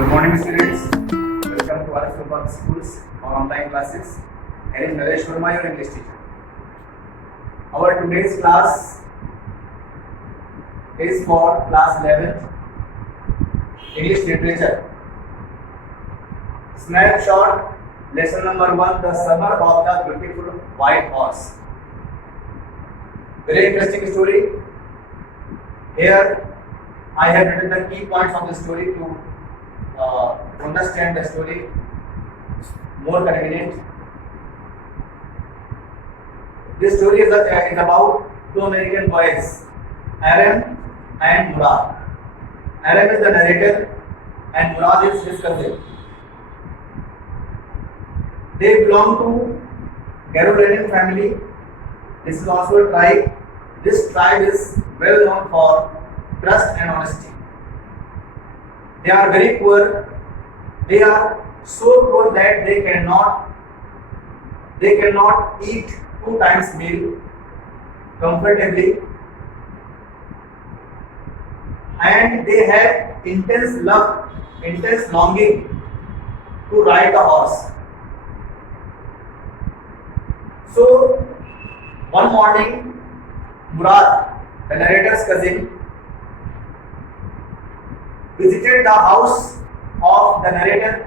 Good morning, students. Welcome to our Public Schools or online classes. I am Naresh Verma, your English teacher. Our today's class is for class 11th English Literature. Snapshot, lesson number 1, The Summer of the Beautiful White Horse. Very interesting story. Here I have written the key points of the story to understand the story more convenient. This story is about two American boys, Aram and Murad. Aram is the narrator and Murad is his cousin. They belong to Carolinian family. This is also a tribe. This tribe is well known for trust and honesty. They are very poor. They are so poor that they cannot eat 2 times meal comfortably, and they have intense love, intense longing to ride the horse. So one morning, Murad, the narrator's cousin, visited the house of the narrator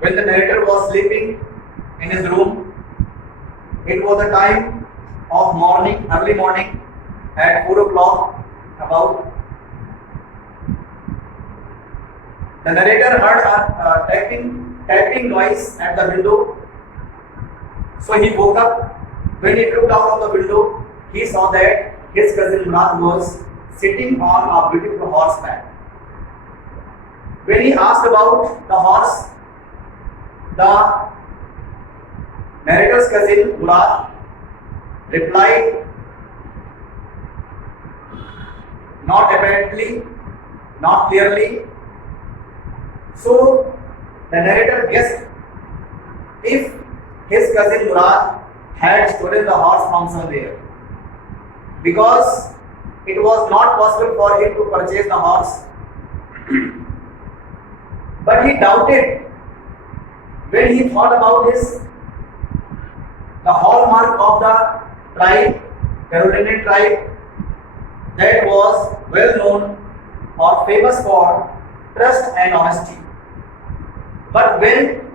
when the narrator was sleeping in his room. It was the time of morning, early morning, at 4 o'clock about. The narrator heard a tapping noise at the window. So he woke up. When he looked out of the window, he saw that his cousin Murad was sitting on a beautiful horseback. When he asked about the horse, the narrator's cousin Murad replied, not apparently, not clearly. So the narrator guessed if his cousin Murad had stolen the horse from somewhere, because it was not possible for him to purchase the horse. But he doubted when he thought about the hallmark of the tribe, Carolinian tribe, that was well known or famous for trust and honesty. But when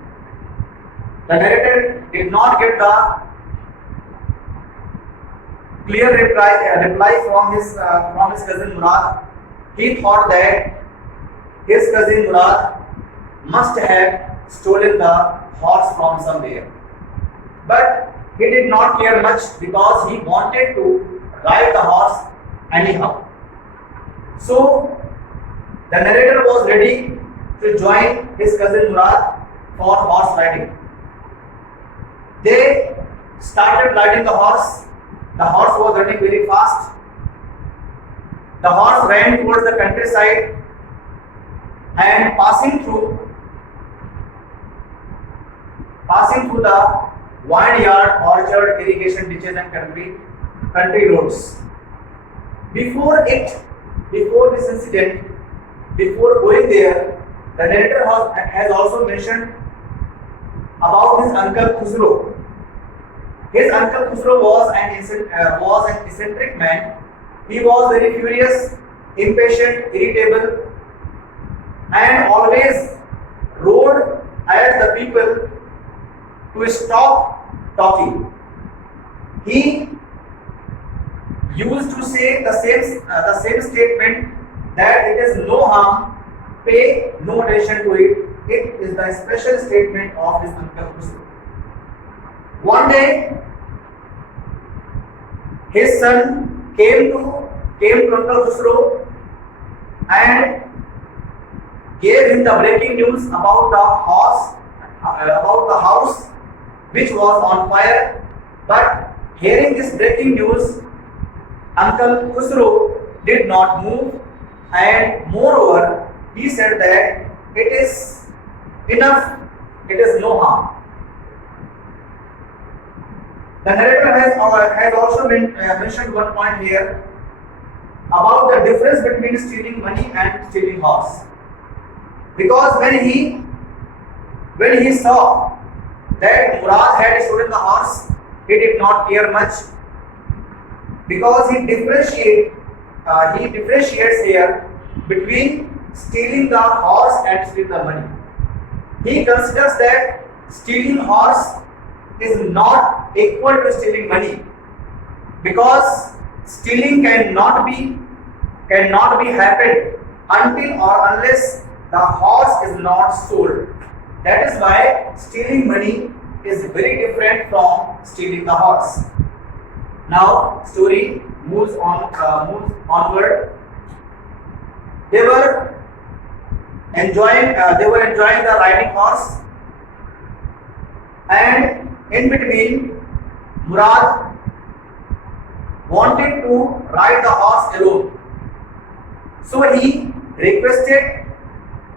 the narrator did not get the clear reply from his cousin Murad, he thought that his cousin Murad must have stolen the horse from somewhere. But he did not care much because he wanted to ride the horse anyhow. So the narrator was ready to join his cousin Murad for horse riding. They started riding the horse. The horse was running very fast. The horse ran towards the countryside and passing through the vineyard, orchard, irrigation ditches and country roads. Before this incident, before going there, the narrator has also mentioned about his uncle Khusro. His uncle Khusro was an eccentric man. He was very furious, impatient, irritable, and always roared at the people to stop talking. He used to say the same statement that it is no harm, pay no attention to it. It is the special statement of his uncle Khusro. One day, his son came to Uncle Khusro and gave him the breaking news about the house which was on fire. But hearing this breaking news, Uncle Khusro did not move, and moreover, he said that it is enough, it is no harm. The narrator has also mentioned one point here about the difference between stealing money and stealing horse. because when he saw that Murad had stolen the horse, he did not care much, because he differentiates here between stealing the horse and stealing the money. He considers that stealing horse is not equal to stealing money, because stealing cannot be happened until or unless the horse is not sold. That is why stealing money is very different from stealing the horse. Now story moves onward. They were enjoying the riding horse, and in between Murad wanted to ride the horse alone. So he requested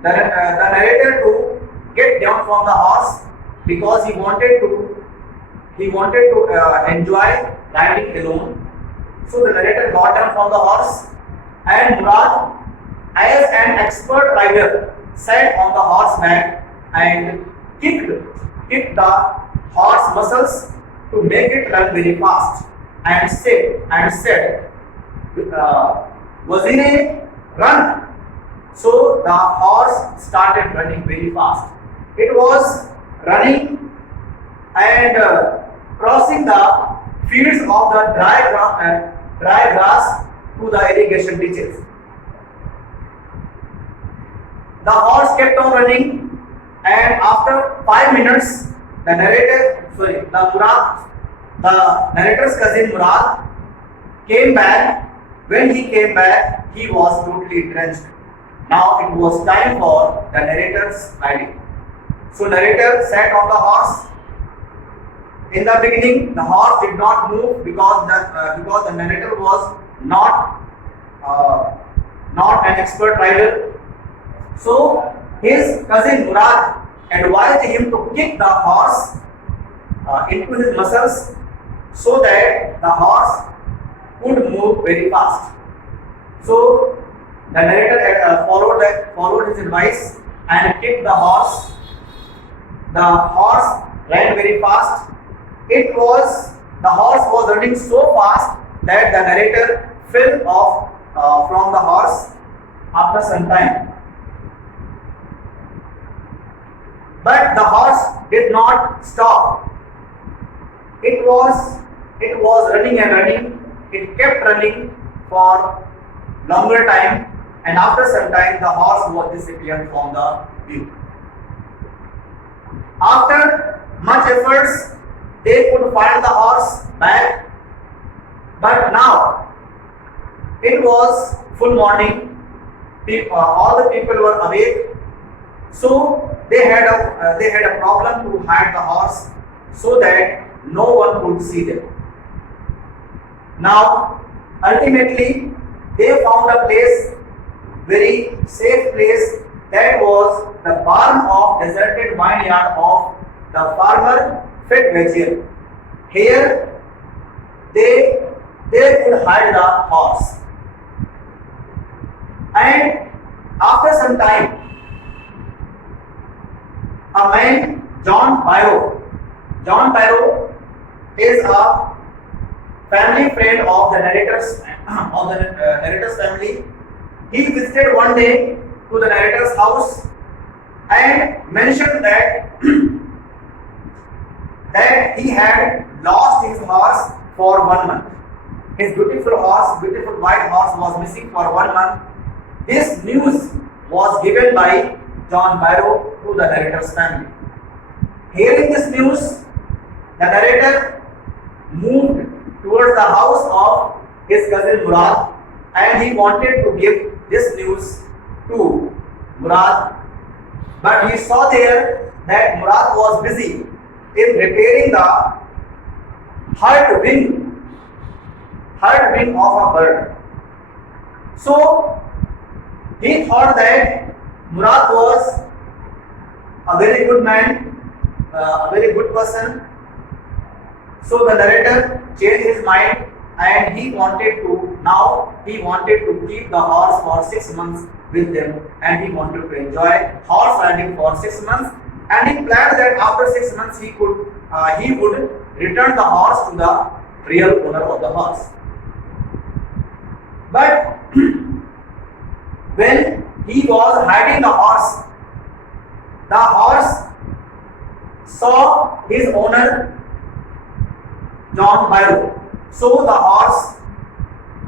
the narrator to get down from the horse, because he wanted to enjoy riding alone. So the narrator got down from the horse, and Murad, as an expert rider, sat on the horse back and kicked the horse muscles to make it run very fast, and said, Wazire, run. So the horse started running very fast. It was running and crossing the fields of the dry grass to the irrigation ditches. The horse kept on running, and after 5 minutes, the narrator's cousin Murad came back. When he came back, he was totally drenched. Now it was time for the narrator's riding. So narrator sat on the horse. In the beginning, the horse did not move because the narrator was not an expert rider. So his cousin Murad advised him to kick the horse into his muscles, so that the horse could move very fast. So the narrator followed his advice and kicked the horse. The horse ran very fast. The horse was running so fast that the narrator fell off from the horse after some time. But the horse did not stop. It was running and running. It kept running for longer time, and after some time the horse was disappeared from the view. After much efforts, they could find the horse back, but now it was full morning. All the people were awake, so they had a problem to hide the horse, so that no one could see them. Now, ultimately, they found a place, very safe place, that was the barn of deserted vineyard of the farmer Fedvezier. Here, they could hide the horse. And after some time, a man, John Barrow is a family friend of the narrator's family. He visited one day to the narrator's house and mentioned that that he had lost his horse for 1 month. His beautiful white horse was missing for 1 month. This news was given by John Barrow to the narrator's family. Hearing this news, the narrator moved towards the house of his cousin Murad, and he wanted to give this news to Murad, but he saw there that Murad was busy in repairing the hurt wing of a bird. So he thought that Murad was a very good man, a very good person. So the narrator changed his mind, and he wanted to Now he wanted to keep the horse for 6 months with them, and he wanted to enjoy horse riding for 6 months. And he planned that after 6 months he would return the horse to the real owner of the horse. But when he was riding the horse saw his owner John Barrow. So the horse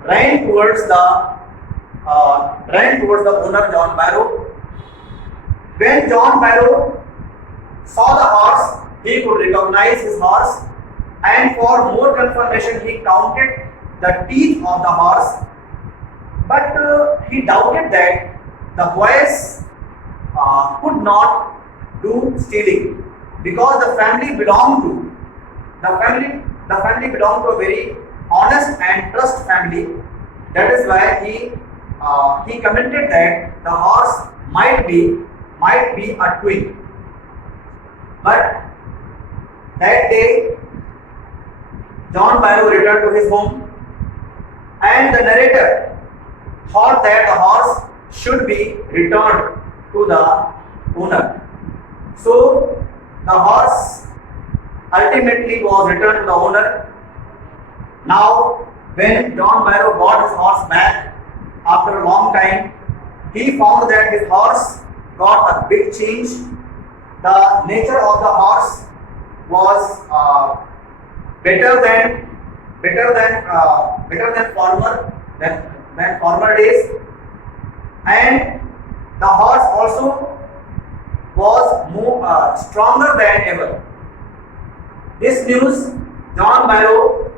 ran towards the owner John Barrow. When John Barrow saw the horse, he could recognize his horse, and for more confirmation he counted the teeth of the horse. But he doubted that the boys could not do stealing, because the family belonged to a very honest and trust family. That is why he commented that the horse might be a twin. But that day John Barrow returned to his home, and the narrator thought that the horse should be returned to the owner. So the horse ultimately was returned to the owner. Now, when John Barrow got his horse back after a long time, he found that his horse got a big change. The nature of the horse was better than former days, and the horse also was more stronger than ever. This news John Barrow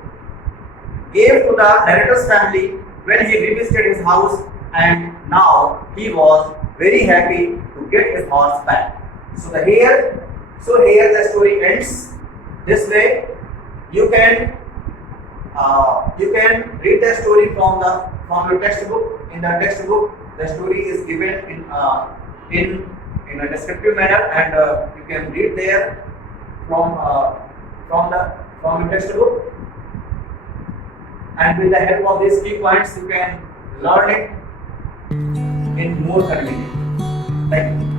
gave to the narrator's family when he revisited his house, and now he was very happy to get his horse back. Here the story ends. This way you can read the story from your textbook. In the textbook, the story is given in a descriptive manner, and you can read there from your textbook. And with the help of these key points, you can learn it in more convenient. Thank you.